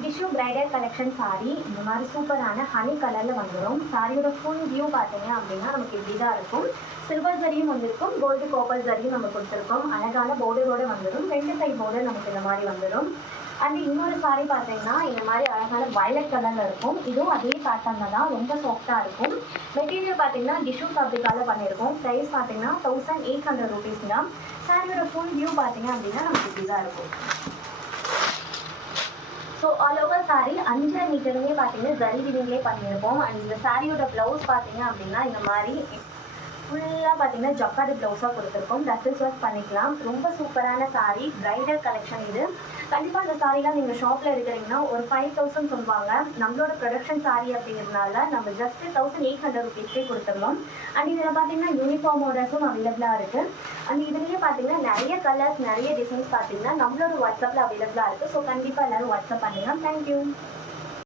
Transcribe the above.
Tissue bridal collection sorry இந்த மாதிரி சூப்பரான ஹனி கலரில் வந்துடும். சாரியோட ஃபுல் வியூ பார்த்தீங்க அப்படின்னா நமக்கு இப்படி தான் இருக்கும். சில்வர் ஜரியும் வந்திருக்கும், கோல்டு கோப்பர் ஜரியும் நம்ம கொடுத்துருக்கோம். அழகான பார்டரோடு வந்துடும். 2 சைட் பார்டர் நமக்கு இந்த மாதிரி வந்துடும். அண்ட் இன்னொரு சாரி பார்த்தீங்கன்னா இந்த மாதிரி அழகான வயலட் கலரில் இருக்கும். இதுவும் அதே பேட்டர்னில் தான், ரொம்ப சாஃப்டாக இருக்கும். மெட்டீரியல் பார்த்தீங்கன்னா டிஷ்யூ ஃபேப்ரிக்கால் பண்ணியிருக்கோம். ப்ரைஸ் பார்த்தீங்கன்னா 1800 rupees தான். சாரியோட ஃபுல் வியூ பார்த்தீங்க அப்படின்னா நமக்கு இப்படி தான் இருக்கும். ஸோ ஆல் ஓவர் சாரி 5 மீட்டருமே பார்த்தீங்கன்னா ஜரி வீவிங்லேயே பண்ணியிருப்போம். அண்ட் இந்த சாரியோட ப்ளவுஸ் பார்த்தீங்க அப்படின்னா இந்த மாதிரி ஃபுல்லாக பார்த்தீங்கன்னா ஜக்கார்டு ப்ளவுஸாக கொடுத்துருக்கோம். டசல்ஸ் ஒர்க் பண்ணிக்கலாம். ரொம்ப சூப்பரான சாரி, பிரைடல் கலெக்ஷன் இது. கண்டிப்பாக இந்த சாரீலாம் நீங்கள் ஷாப்பில் எடுக்கிறீங்கன்னா ஒரு 5000 சொல்லுவாங்க. நம்மளோட ப்ரொடக்ஷன் சாரி அப்படிங்கிறதுனால நம்ம ஜஸ்ட் 1800 rupeesக்கே கொடுத்துருவோம். அண்ட் இதில் பார்த்தீங்கன்னா யூனிஃபார்ம் ஆர்டர்ஸும் அவைலபிளாக இருக்குது. அண்ட் இதுலேயே பார்த்தீங்கன்னா நிறைய கலர்ஸ், நிறைய டிசைன்ஸ் பார்த்தீங்கன்னா நம்மளோட வாட்ஸ்அப்பில் அவைலபிளாக இருக்குது. ஸோ கண்டிப்பாக எல்லோரும் வாட்ஸ்அப் பண்ணுங்கள். தேங்க்யூ.